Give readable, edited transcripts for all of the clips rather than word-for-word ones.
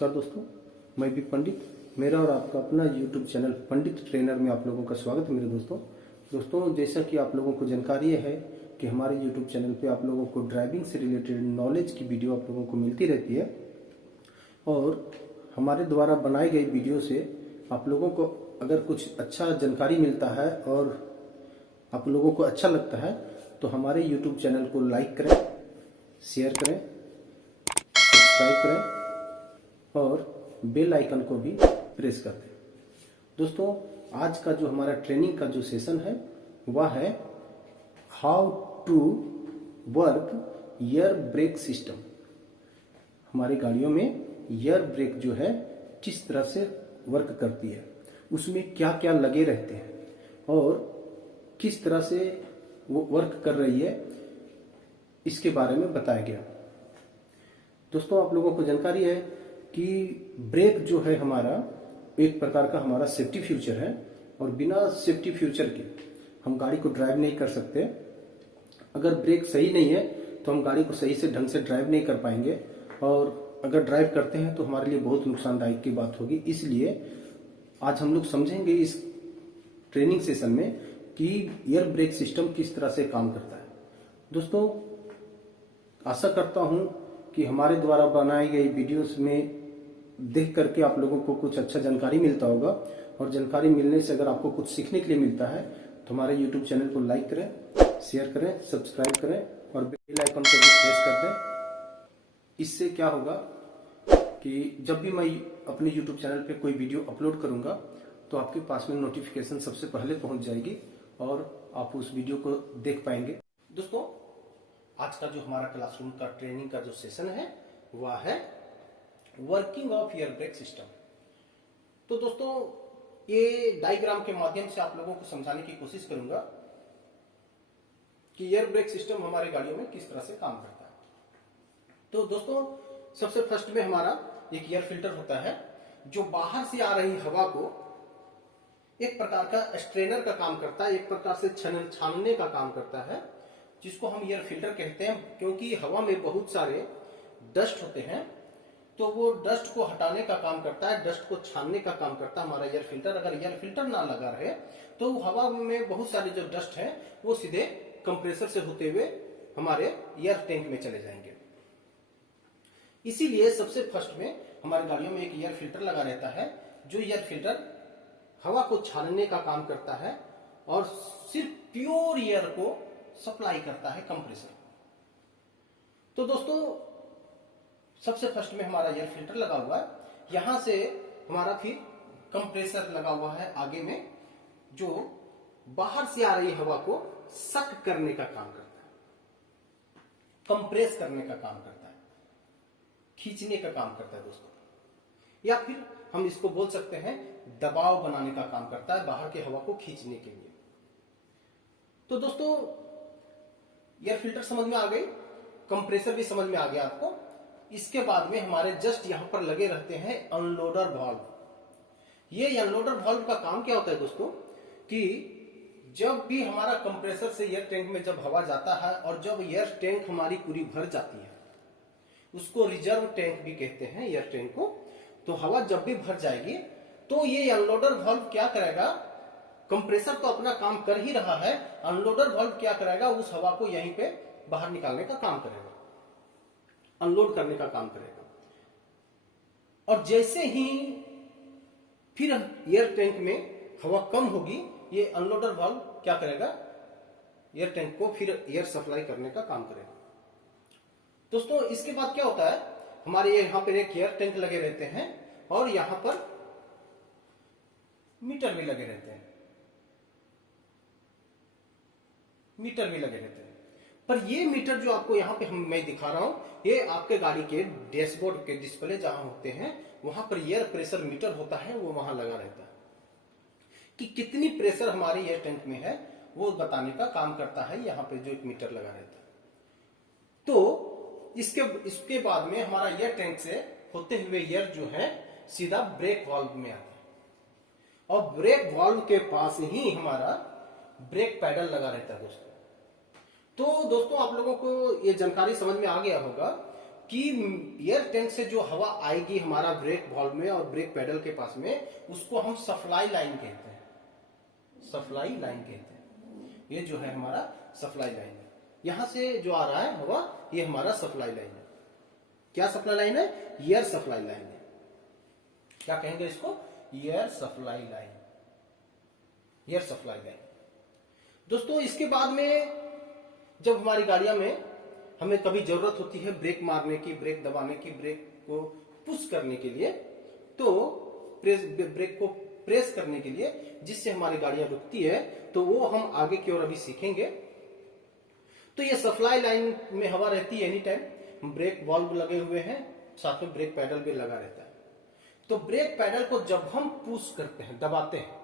नमस्कार दोस्तों, मैं भी पंडित, मेरा और आपका अपना YouTube चैनल पंडित ट्रेनर में आप लोगों का स्वागत है। मेरे दोस्तों जैसा कि आप लोगों को जानकारी है कि हमारे YouTube चैनल पे आप लोगों को ड्राइविंग से रिलेटेड नॉलेज की वीडियो आप लोगों को मिलती रहती है और हमारे द्वारा बनाई गई वीडियो से आप लोगों को अगर कुछ अच्छा जानकारी मिलता है और आप लोगों को अच्छा लगता है तो हमारे YouTube चैनल को लाइक करें, शेयर करें, सब्सक्राइब करें और बेल आइकन को भी प्रेस कर दें। दोस्तों, आज का जो हमारा ट्रेनिंग का जो सेशन है वह है how to work air brake system. हमारी गाड़ियों में एयर ब्रेक जो है किस तरह से वर्क करती है, उसमें क्या क्या लगे रहते हैं और किस तरह से वो वर्क कर रही है, इसके बारे में बताया गया। दोस्तों, आप लोगों को जानकारी है कि ब्रेक जो है हमारा एक प्रकार का हमारा सेफ्टी फीचर है और बिना सेफ्टी फीचर के हम गाड़ी को ड्राइव नहीं कर सकते। अगर ब्रेक सही नहीं है तो हम गाड़ी को सही से ढंग से ड्राइव नहीं कर पाएंगे और अगर ड्राइव करते हैं तो हमारे लिए बहुत नुकसानदायक की बात होगी। इसलिए आज हम लोग समझेंगे इस ट्रेनिंग सेशन में कि एयर ब्रेक सिस्टम किस तरह से काम करता है। दोस्तों, आशा करता हूं कि हमारे द्वारा बनाई गई वीडियोस में देख करके आप लोगों को कुछ अच्छा जानकारी मिलता होगा और जानकारी मिलने से अगर आपको कुछ सीखने के लिए मिलता है तो हमारे YouTube चैनल को लाइक करें, शेयर करें, सब्सक्राइब करें और बेल आइकन को भी प्रेस कर दें। इससे क्या होगा कि जब भी मैं अपने YouTube चैनल पे कोई वीडियो अपलोड करूंगा तो आपके पास में नोटिफिकेशन सबसे पहले पहुंच जाएगी और आप उस वीडियो को देख पाएंगे। दोस्तों, आज का जो हमारा क्लासरूम का ट्रेनिंग का जो सेशन है वह है working of air brake system. तो दोस्तों, ये डायग्राम के माध्यम से आप लोगों को समझाने की कोशिश करूंगा कि एयर ब्रेक सिस्टम हमारे गाड़ियों में किस तरह से काम करता है। तो दोस्तों, सबसे फर्स्ट में हमारा एक एयर फिल्टर होता है जो बाहर से आ रही हवा को एक प्रकार का स्ट्रेनर का काम करता है, एक प्रकार से छानने का काम करता है, जिसको हम एयर फिल्टर कहते हैं। क्योंकि हवा में बहुत सारे डस्ट होते हैं तो वो डस्ट को हटाने का काम करता है, डस्ट को छानने का काम करता है हमारा एयर फिल्टर। अगर एयर फिल्टर ना लगा रहे तो हवा में बहुत सारे जो डस्ट है वो सीधे कंप्रेसर से होते हुए हमारे एयर टैंक में चले जाएंगे। इसीलिए सबसे फर्स्ट में हमारी गाड़ियों में एक एयर फिल्टर लगा रहता है जो एयर फिल्टर हवा को छानने का काम करता है और सिर्फ प्योर एयर को सप्लाई करता है कंप्रेसर। तो दोस्तों, सबसे फर्स्ट में हमारा एयर फिल्टर लगा हुआ है, यहां से हमारा फिर कंप्रेसर लगा हुआ है आगे में, जो बाहर से आ रही हवा को सक करने का काम करता है, कंप्रेस करने का काम करता है, खींचने का काम करता है दोस्तों। या फिर हम इसको बोल सकते हैं दबाव बनाने का काम करता है, बाहर की हवा को खींचने के लिए। तो दोस्तों, एयर फिल्टर समझ में आ गई, कंप्रेसर भी समझ में आ गया आपको। इसके बाद में हमारे जस्ट यहां पर लगे रहते हैं अनलोडर वाल्व। ये अनलोडर वाल्व का काम क्या होता है दोस्तों कि जब भी हमारा कंप्रेसर से एयर टैंक में जब हवा जाता है और जब एयर टैंक हमारी पूरी भर जाती है, उसको रिजर्व टैंक भी कहते हैं एयर टैंक को, तो हवा जब भी भर जाएगी तो ये अनलोडर वाल्व क्या करेगा, कंप्रेसर तो अपना काम कर ही रहा है, अनलोडर वाल्व क्या करेगा, उस हवा को यहीं पे बाहर निकालने का काम करेगा, अनलोड करने का काम करेगा। और जैसे ही फिर एयर टैंक में हवा कम होगी, ये अनलोडर वाल्व क्या करेगा, एयर टैंक को फिर एयर सप्लाई करने का काम करेगा। दोस्तों, इसके बाद क्या होता है, हमारे यहां पर एक एयर टैंक लगे रहते हैं और यहां पर मीटर भी लगे रहते हैं, मीटर भी लगे रहते हैं। पर ये मीटर जो आपको यहाँ पे मैं दिखा रहा हूं, ये आपके गाड़ी के डैशबोर्ड के डिस्प्ले जहां होते हैं वहां पर एयर प्रेशर मीटर होता है, वो वहां लगा रहता है कि कितनी प्रेशर हमारे एयर टैंक में है वो बताने का काम करता है। यहाँ पे जो एक मीटर लगा रहता है, तो इसके बाद में हमारा एयर टैंक से होते हुए एयर जो है सीधा ब्रेक वाल्व में आता है और ब्रेक वाल्व के पास ही हमारा ब्रेक पैडल लगा रहता है दोस्तों। तो दोस्तों, आप लोगों को ये जानकारी समझ में आ गया होगा कि एयर टैंक से जो हवा आएगी हमारा ब्रेक वॉल्व में और ब्रेक पेडल के पास में, उसको हम सप्लाई लाइन कहते हैं। सप्लाई लाइन कहते हैं। ये जो है हमारा सप्लाई लाइन है। यहां से जो आ रहा है हवा, ये हमारा सप्लाई लाइन है। क्या सप्लाई लाइन है? एयर सप्लाई लाइन है। क्या कहेंगे इसको? Air supply line. Air supply line. दोस्तों इसके बाद में जब हमारी गाड़ियां में हमें कभी जरूरत होती है ब्रेक मारने की, ब्रेक दबाने की, ब्रेक को पुश करने के लिए, तो ब्रेक को प्रेस करने के लिए, जिससे हमारी गाड़ियां रुकती है, तो वो हम आगे की ओर अभी सीखेंगे। तो ये सप्लाई लाइन में हवा रहती है एनी टाइम। ब्रेक वाल्व लगे हुए हैं, साथ में ब्रेक पैडल भी लगा रहता है। तो ब्रेक पैडल को जब हम पुश करते हैं, दबाते हैं,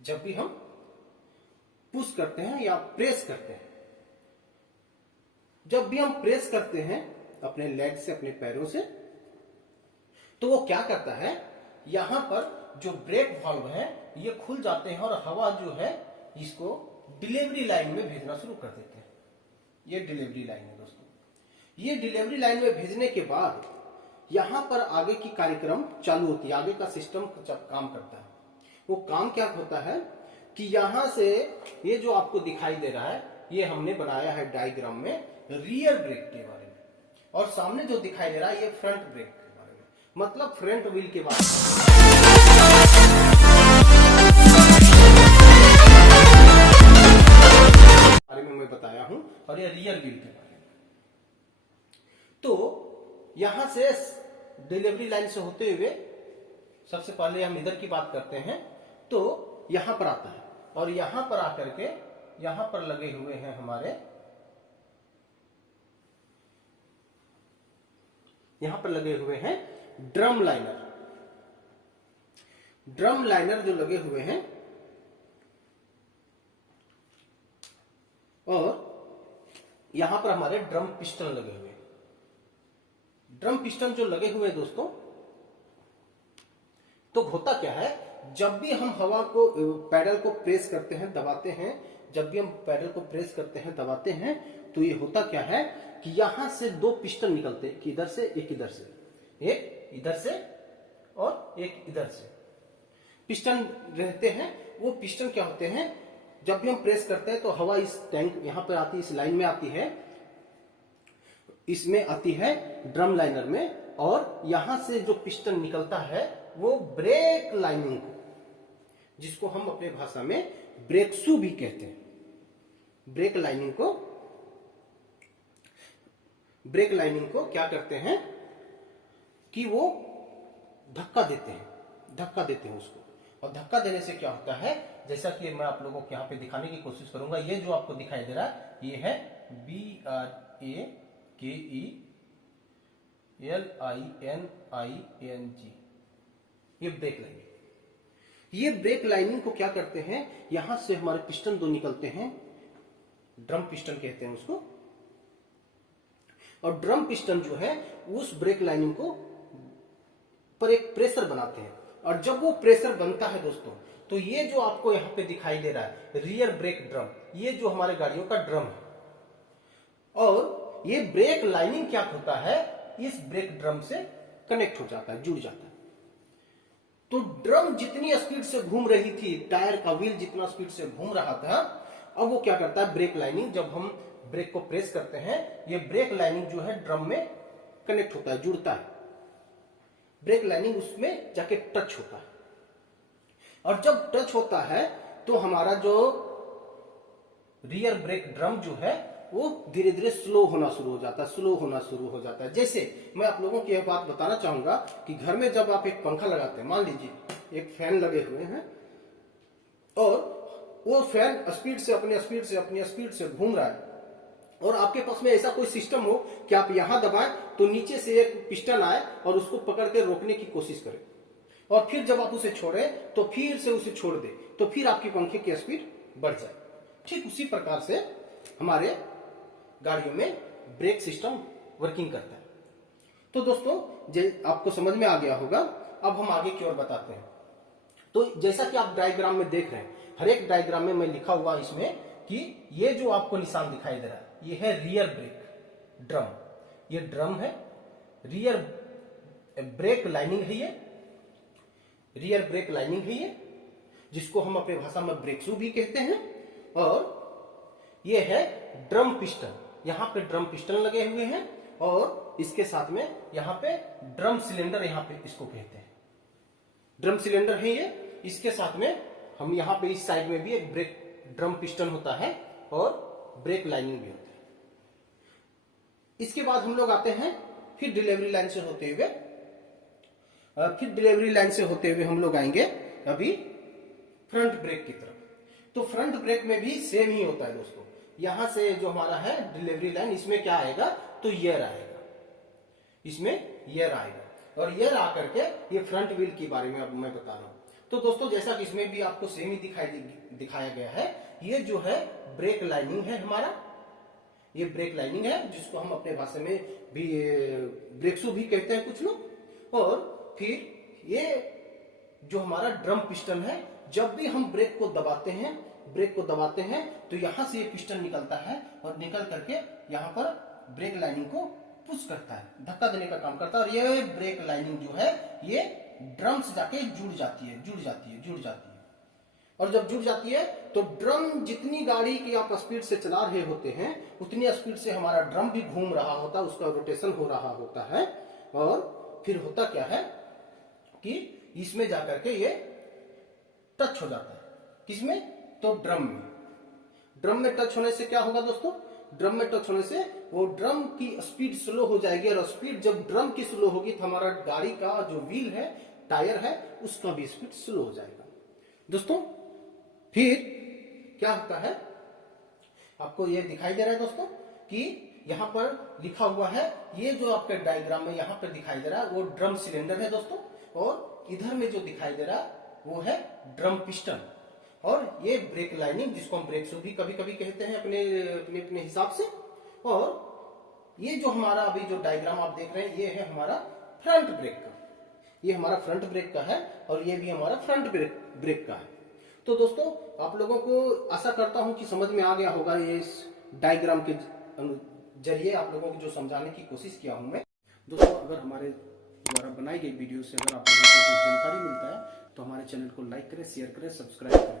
जब भी हम पुश करते हैं या प्रेस करते हैं, जब भी हम प्रेस करते हैं अपने लेग से, अपने पैरों से, तो वो क्या करता है, यहां पर जो ब्रेक वाल्व है ये खुल जाते हैं और हवा जो है इसको डिलीवरी लाइन में भेजना शुरू कर देते हैं। ये डिलीवरी लाइन है दोस्तों। ये डिलीवरी लाइन में भेजने के बाद यहां पर आगे की कार्यक्रम चालू होती है, आगे का सिस्टम जब काम करता है। वो काम क्या होता है कि यहां से ये जो आपको दिखाई दे रहा है, ये हमने बनाया है डायग्राम में रियर ब्रेक के बारे में, और सामने जो दिखाई दे रहा है ये फ्रंट ब्रेक के बारे में, मतलब फ्रंट व्हील के बारे में मैं बताया हूं, और ये रियर व्हील के बारे में। तो यहां से डिलीवरी लाइन से होते हुए सबसे पहले हम इधर की बात करते हैं, तो यहां पर आता है, और यहां पर आकर के यहां पर लगे हुए हैं हमारे, यहां पर लगे हुए हैं ड्रम लाइनर। ड्रम लाइनर जो लगे हुए हैं, और यहां पर हमारे ड्रम पिस्टन लगे हुए हैं। ड्रम पिस्टन जो लगे हुए हैं दोस्तों, तो होता क्या है, जब भी हम हवा को, पैडल को प्रेस करते हैं, दबाते हैं, जब भी हम पैडल को प्रेस करते हैं, दबाते हैं, तो ये होता क्या है कि यहां से दो पिस्टन निकलते हैं, इधर से एक इधर से, एक इधर से और एक इधर से पिस्टन रहते हैं। वो पिस्टन क्या होते हैं, जब भी हम प्रेस करते हैं तो हवा इस टैंक यहां पर आती है, इस लाइन में आती है, इसमें आती है ड्रम लाइनर में, और यहां से जो पिस्टन निकलता है वो ब्रेक लाइनिंग को, जिसको हम अपने भाषा में ब्रेक शू भी कहते हैं, ब्रेक लाइनिंग को क्या करते हैं कि वो धक्का देते हैं उसको। और धक्का देने से क्या होता है, जैसा कि मैं आप लोगों को यहां पे दिखाने की कोशिश करूंगा। ये जो आपको दिखाई दे रहा है, ये है BRAKELINING, ये ब्रेक लाइनिंग। ये ब्रेक लाइनिंग को क्या करते हैं, यहां से हमारे पिस्टन दो निकलते हैं, ड्रम पिस्टन कहते हैं उसको, और ड्रम पिस्टन जो है उस ब्रेक लाइनिंग को पर एक प्रेशर बनाते हैं। और जब वो प्रेशर बनता है दोस्तों, तो ये जो आपको यहां पे दिखाई दे रहा है रियर ब्रेक ड्रम, ये जो हमारे गाड़ियों का ड्रम है, और ये ब्रेक लाइनिंग क्या होता है, इस ब्रेक ड्रम से कनेक्ट हो जाता है, जुड़ जाता है। तो ड्रम जितनी स्पीड से घूम रही थी, टायर का व्हील जितना स्पीड से घूम रहा था, अब वो क्या करता है, ब्रेक लाइनिंग, जब हम ब्रेक को प्रेस करते हैं, ये ब्रेक लाइनिंग जो है ड्रम में कनेक्ट होता है, जुड़ता है, ब्रेक लाइनिंग उसमें जाके टच होता है। और जब टच होता है तो हमारा जो रियर ब्रेक ड्रम जो है वो धीरे धीरे स्लो होना शुरू हो जाता है। जैसे मैं आप लोगों को यह बात बताना चाहूंगा कि घर में जब आप एक पंखा लगाते हैं, मान लीजिए एक फैन लगे हुए हैं, और वो फैन अपनी स्पीड से घूम रहा है, और आपके पास में ऐसा कोई सिस्टम हो कि आप यहां दबाएं तो नीचे से एक पिस्टन आए और उसको पकड़ के रोकने की कोशिश करें, और फिर जब आप उसे छोड़ें तो फिर से उसे छोड़ दे, तो फिर आपकी पंखे की स्पीड बढ़ जाए। ठीक उसी प्रकार से हमारे गाड़ियों में ब्रेक सिस्टम वर्किंग करता है। तो दोस्तों आपको समझ में आ गया होगा। अब हम आगे की ओर बताते हैं। तो जैसा कि आप डायग्राम में देख रहे हैं, हर एक डायग्राम में मैं लिखा हुआ इसमें कि ये जो आपको निशान दिखाई दे रहा है, ये है रियर ब्रेक ड्रम, ये ड्रम है, रियर ब्रेक लाइनिंग है, ये रियर ब्रेक लाइनिंग है, ये जिसको हम अपने भाषा में ब्रेक शू भी कहते हैं। और ये है ड्रम पिस्टन, यहां पे ड्रम पिस्टन लगे हुए हैं और इसके साथ में यहां पे ड्रम सिलेंडर, यहां पे इसको कहते हैं ड्रम सिलेंडर है ये। इसके साथ में हम यहां पे इस साइड में भी एक ब्रेक ड्रम पिस्टन होता है और ब्रेक लाइनिंग भी होती है। इसके बाद हम लोग आते हैं फिर डिलीवरी लाइन से होते हुए हम लोग आएंगे अभी फ्रंट ब्रेक की तरफ। तो फ्रंट ब्रेक में भी सेम ही होता है दोस्तों। यहां से जो हमारा है डिलीवरी लाइन, इसमें क्या आएगा तो ईयर आएगा, इसमें ईयर आएगा और ईयर आकर के ये फ्रंट व्हील के बारे में अब मैं बता रहा हूं। तो दोस्तों जैसा कि इसमें भी आपको सेम ही दिखाया गया है, ये जो है ब्रेक लाइनिंग है हमारा, ये ब्रेक लाइनिंग है जिसको हम अपने भाषा में भी ब्रेक शू भी कहते हैं कुछ लोग। और फिर ये जो हमारा ड्रम पिस्टन है, जब भी हम ब्रेक को दबाते हैं तो यहां से ये पिस्टन निकलता है और निकल करके यहां पर ब्रेक लाइनिंग को पुश करता है, धक्का देने का काम करता है। और ये ब्रेक लाइनिंग जो है ये ड्रम से जाके जुड़ जाती है। और जब जुड़ जाती है तो ड्रम, जितनी गाड़ी की आप स्पीड से चला रहे होते हैं उतनी स्पीड से हमारा ड्रम भी घूम रहा होता है, उसका रोटेशन हो रहा होता है। और फिर होता क्या है कि इसमें जाकर के ये टच हो जाता है, किसमें तो ड्रम में टच होने से क्या होगा दोस्तों, ड्रम में टच होने से वो ड्रम की स्पीड स्लो हो जाएगी और स्पीड जब ड्रम की स्लो होगी तो हमारा गाड़ी का जो व्हील है, टायर है, उसका भी स्पीड स्लो हो जाएगा दोस्तों। फिर क्या होता है, आपको ये दिखाई दे रहा है दोस्तों कि यहां पर लिखा हुआ है, ये जो आपके डायग्राम में यहां पर दिखाई दे रहा है वो ड्रम सिलेंडर है दोस्तों। और इधर में जो दिखाई दे रहा है वो है ड्रम पिस्टन। और ये ब्रेक लाइनिंग, जिसको हम ब्रेक शू भी कभी कभी कहते हैं अपने हिसाब से। और ये जो हमारा अभी जो डायग्राम आप देख रहे हैं ये है हमारा फ्रंट ब्रेक का, ये हमारा फ्रंट ब्रेक का है और ये भी हमारा फ्रंट ब्रेक का है। तो दोस्तों आप लोगों को आशा करता हूं कि समझ में आ गया होगा, ये इस डायग्राम के जरिए आप लोगों को जो समझाने की कोशिश किया हूं मैं। दोस्तों अगर हमारे द्वारा बनाई गई वीडियो से अगर आप लोगों को कुछ जानकारी मिलता है तो हमारे चैनल को लाइक करें, शेयर करें, सब्सक्राइब करें।